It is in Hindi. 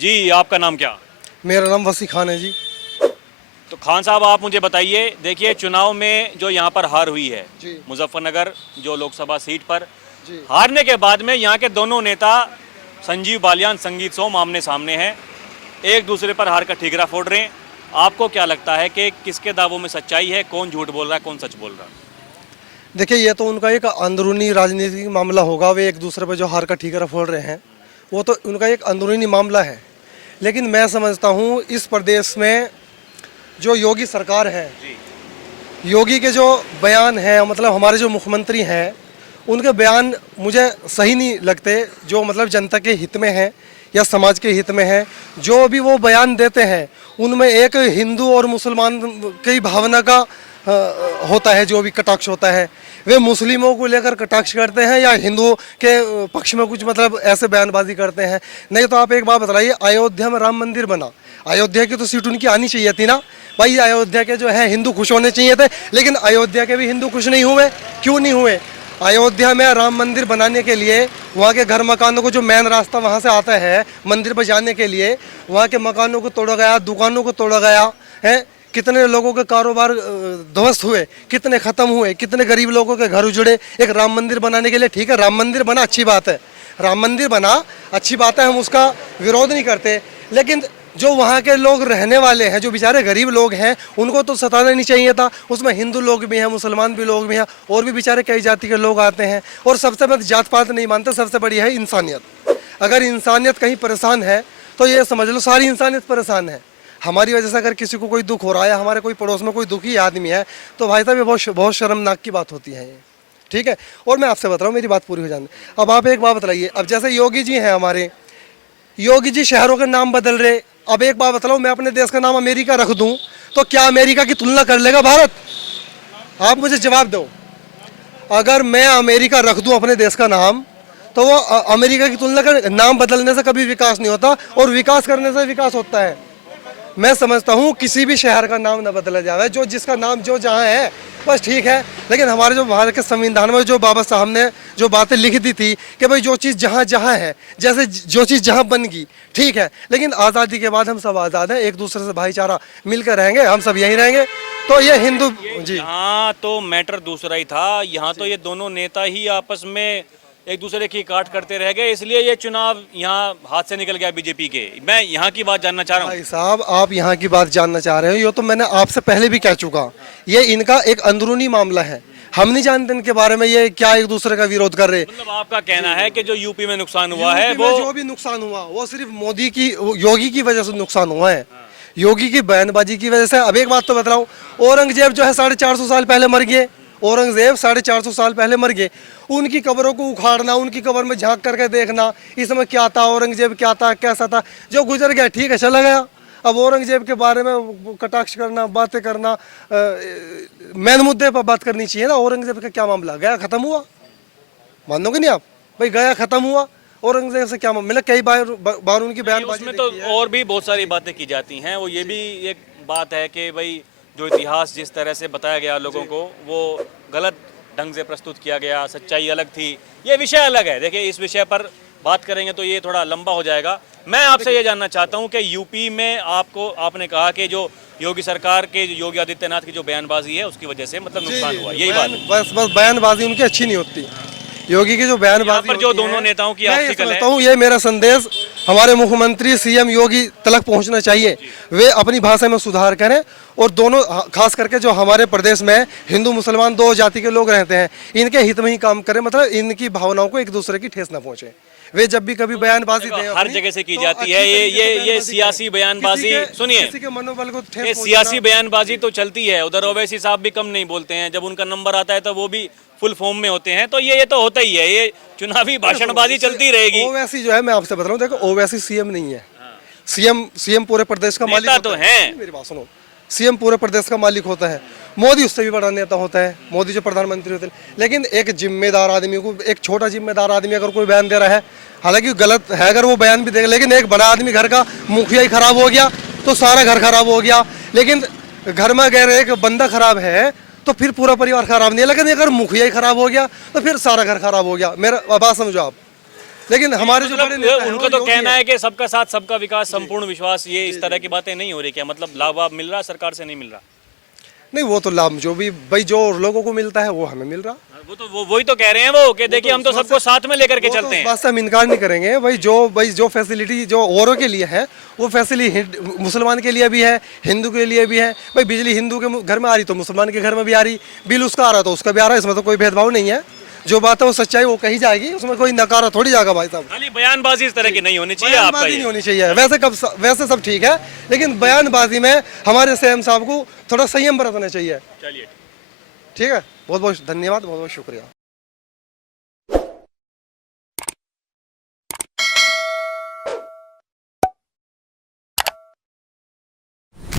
जी, आपका नाम क्या? मेरा नाम वसी खान है जी। तो खान साहब आप मुझे बताइए, देखिए चुनाव में जो यहाँ पर हार हुई है जी। मुजफ्फरनगर जो लोकसभा सीट पर जी। हारने के बाद में यहाँ के दोनों नेता संजीव बालियान, संगीत सोम आमने सामने हैं, एक दूसरे पर हार का ठीकरा फोड़ रहे हैं। आपको क्या लगता है कि किसके दावों में सच्चाई है, कौन झूठ बोल रहा है, कौन सच बोल रहा है? देखिए, ये तो उनका एक अंदरूनी राजनीतिक मामला होगा। वे एक दूसरे पर जो हार का ठीकरा फोड़ रहे हैं वो तो उनका एक अंदरूनी मामला है। लेकिन मैं समझता हूँ इस प्रदेश में जो योगी सरकार है, योगी के जो बयान है, मतलब हमारे जो मुख्यमंत्री हैं उनके बयान मुझे सही नहीं लगते। जो मतलब जनता के हित में है या समाज के हित में है, जो भी वो बयान देते हैं उनमें एक हिंदू और मुसलमान की भावना का होता है। जो भी कटाक्ष होता है वे मुस्लिमों को लेकर कटाक्ष करते हैं या हिंदुओं के पक्ष में कुछ मतलब ऐसे बयानबाजी करते हैं। नहीं तो आप एक बात बताइए, अयोध्या में राम मंदिर बना, अयोध्या की तो सीट उनकी आनी चाहिए थी ना भाई। अयोध्या के जो है हिंदू खुश होने चाहिए थे, लेकिन अयोध्या के भी हिंदू खुश नहीं हुए। क्यों नहीं हुए? अयोध्या में राम मंदिर बनाने के लिए वहाँ के घर मकानों को, जो मेन रास्ता वहाँ से आता है मंदिर पर जाने के लिए, वहाँ के मकानों को तोड़ा गया, दुकानों को तोड़ा गया है। कितने लोगों के कारोबार ध्वस्त हुए, कितने ख़त्म हुए, कितने गरीब लोगों के घर उजड़े एक राम मंदिर बनाने के लिए। ठीक है, राम मंदिर बना, अच्छी बात है, राम मंदिर बना, अच्छी बात है, हम उसका विरोध नहीं करते। लेकिन जो वहाँ के लोग रहने वाले हैं, जो बेचारे गरीब लोग हैं, उनको तो सताना नहीं चाहिए था। उसमें हिंदू लोग भी हैं, मुसलमान भी लोग भी हैं, और भी बेचारे कई जाति के लोग आते हैं। और सबसे मैं जात पात नहीं मानता, सबसे बड़ी है इंसानियत। अगर इंसानियत कहीं परेशान है तो ये समझ लो सारी इंसानियत परेशान है। हमारी वजह से अगर किसी को कोई दुख हो रहा है, हमारे कोई पड़ोस में कोई दुखी आदमी है, तो भाई साहब ये बहुत शर्मनाक की बात होती है ये। ठीक है, और मैं आपसे बता रहा हूँ, मेरी बात पूरी हो जाने। अब आप एक बात बताइए, अब जैसे योगी जी हैं हमारे, योगी जी शहरों के नाम बदल रहे। अब एक बात बता रहा हूँ, मैं अपने देश का नाम अमेरिका रख दूँ तो क्या अमेरिका की तुलना कर लेगा भारत? आप मुझे जवाब दो। अगर मैं अमेरिका रख दूँ अपने देश का नाम, तो वो अमेरिका की तुलना कर, नाम बदलने से कभी विकास नहीं होता, और विकास करने से विकास होता है। मैं समझता हूँ किसी भी शहर का नाम न बदला जाए, जो जिसका नाम जो जहाँ है बस ठीक है। लेकिन हमारे जो भारत के संविधान में जो बाबा साहब ने जो बातें लिख दी थी कि भाई जो चीज़ जहाँ जहाँ है, जैसे जो चीज़ जहाँ बन गई ठीक है, लेकिन आज़ादी के बाद हम सब आज़ाद हैं, एक दूसरे से भाईचारा मिलकर रहेंगे, हम सब यहीं रहेंगे। तो ये हिंदू जी, यहाँ तो मैटर दूसरा ही था। यहाँ तो ये दोनों नेता ही आपस में एक दूसरे की काट करते रह गए, इसलिए ये चुनाव यहाँ हाथ से निकल गया बीजेपी के। मैं यहाँ की बात जानना चाह रहा हूँ। भाई साहब, आप यहाँ की बात जानना चाह रहे हो, ये तो मैंने आपसे पहले भी कह चुका। ये इनका एक अंदरूनी मामला है, हम नहीं जानते इनके बारे में ये क्या एक दूसरे का विरोध कर रहे। मतलब आपका कहना है कि जो यूपी में नुकसान हुआ है, वो जो भी नुकसान हुआ वो सिर्फ मोदी की, योगी की वजह से नुकसान हुआ है, योगी की बयानबाजी की वजह से। अब एक बात तो बता रहा हूँ, औरंगजेब जो है 450 साल पहले मर गए, औरंगजेब 450 साल पहले मर गए। उनकी कब्रों को उखाड़ना, उनकी कब्र में झांक करके देखना इसमें क्या था, औरंगजेब क्या था, कैसा था, जो गुजर गया ठीक है, चला गया। अब औरंगजेब के बारे में कटाक्ष करना, बातें करना, मेन मुद्दे पर बात करनी चाहिए ना। औरंगजेब का क्या मामला, गया खत्म हुआ, मानोगे नहीं आप भाई, गया खत्म हुआ। औरंगजेब से क्या मामला, कई बार उनकी बयानबाजी उसमें तो और भी बहुत सारी बातें की जाती हैं। वो ये भी एक बात है कि भाई जो इतिहास जिस तरह से बताया गया लोगों को, वो गलत ढंग से प्रस्तुत किया गया, सच्चाई अलग थी। ये विषय अलग है, देखिए इस विषय पर बात करेंगे तो ये थोड़ा लंबा हो जाएगा। मैं आपसे ये जानना चाहता हूँ कि यूपी में आपने कहा कि जो योगी सरकार के, योगी आदित्यनाथ की जो बयानबाजी है उसकी वजह से मतलब नुकसान हुआ, यही बात? बस बयानबाजी उनकी अच्छी नहीं होती, योगी की जो बयानबाजी पर जो दोनों नेताओं की आपसी कलह है, ये मेरा संदेश हमारे मुख्यमंत्री सीएम योगी तक पहुंचना चाहिए। वे अपनी भाषा में सुधार करें, और दोनों, खास करके जो हमारे प्रदेश में हिंदू मुसलमान दो जाति के लोग रहते हैं, इनके हित में ही काम करें, मतलब इनकी भावनाओं को एक दूसरे की ठेस न पहुंचे। वे जब भी कभी बयानबाजी हर जगह से की जाती है ये सियासी बयानबाजी। सुनिए, किसी के मनोबल को ठेस ये सियासी बयानबाजी तो चलती है, उधर ओवैसी साहब भी कम नहीं बोलते हैं, जब उनका नंबर आता है तो वो भी फुल फॉर्म में होते हैं। तो ये तो होता ही है, ये चुनावी भाषणबाजी चलती रहेगी। ओवैसी जो है, मैं आपसे बता रहा हूँ, देखो ओवैसी सीएम नहीं है, सीएम पूरे प्रदेश का मालिक तो है। मेरी बात सुनो, सीएम पूरे प्रदेश का मालिक होता है, मोदी उससे भी बड़ा नेता होता है, मोदी जो प्रधानमंत्री होते हैं। लेकिन एक जिम्मेदार आदमी को, एक छोटा जिम्मेदार आदमी अगर कोई बयान दे रहा है, हालांकि गलत है अगर वो बयान भी देगा, लेकिन एक बड़ा आदमी, घर का मुखिया ही खराब हो गया तो सारा घर खराब हो गया। लेकिन घर में अगर एक बंदा खराब है तो फिर पूरा परिवार खराब नहीं है, लेकिन अगर मुखिया ही खराब हो गया तो फिर सारा घर खराब हो गया। मेरा बात समझो आप, लेकिन हमारे जो बड़े नेता हैं, उनका वो तो योगी कहना हैं। है कि सबका साथ सबका विकास संपूर्ण विश्वास, ये इस तरह की बातें नहीं हो रही क्या? मतलब लाभ वाभ मिल रहा सरकार से, नहीं मिल रहा? नहीं, वो तो लाभ जो भी भाई जो लोगों को मिलता है वो हमें मिल रहा। वो तो वही तो कह रहे हैं वो, कि देखिए हम तो सबको साथ में लेकर के वो तो चलते इस हैं। बात से हम इनकार नहीं करेंगे भाई जो फैसिलिटी जो औरों के लिए है वो फैसिलिटी मुसलमान के लिए भी है, हिंदू के लिए भी है। भाई बिजली हिंदू के घर में आ रही तो मुसलमान के घर में भी आ रही, बिल उसका आ रहा तो उसका भी आ रहा है, इसमें तो कोई भेदभाव नहीं है। जो बात है वो सच्चाई वो कही जाएगी, उसमें कोई नकारा थोड़ी जाएगा भाई साहब। खाली बयानबाजी इस तरह की नहीं होनी चाहिए आपका बयानबाजी नहीं ये। होनी चाहिए। वैसे सब ठीक है, लेकिन बयानबाजी में हमारे सीएम साहब को थोड़ा संयम बरतना चाहिए। चलिए। ठीक है, बहुत बहुत धन्यवाद, बहुत बहुत शुक्रिया।